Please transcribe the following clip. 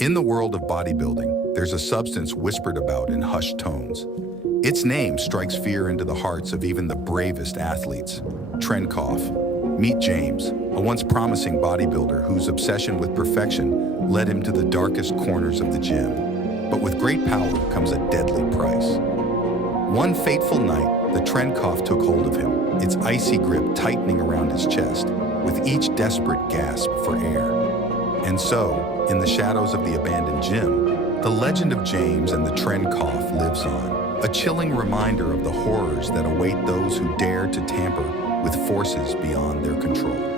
In the world of bodybuilding, there's a substance whispered about in hushed tones. Its name strikes fear into the hearts of even the bravest athletes. Tren. Meet James, a once promising bodybuilder whose obsession with perfection led him to the darkest corners of the gym. But with great power comes a deadly price. One fateful night, the Tren took hold of him, its icy grip tightening around his chest, with each desperate gasp for air. And so, in the shadows of the abandoned gym, the legend of James and the Tren lives on, a chilling reminder of the horrors that await those who dare to tamper with forces beyond their control.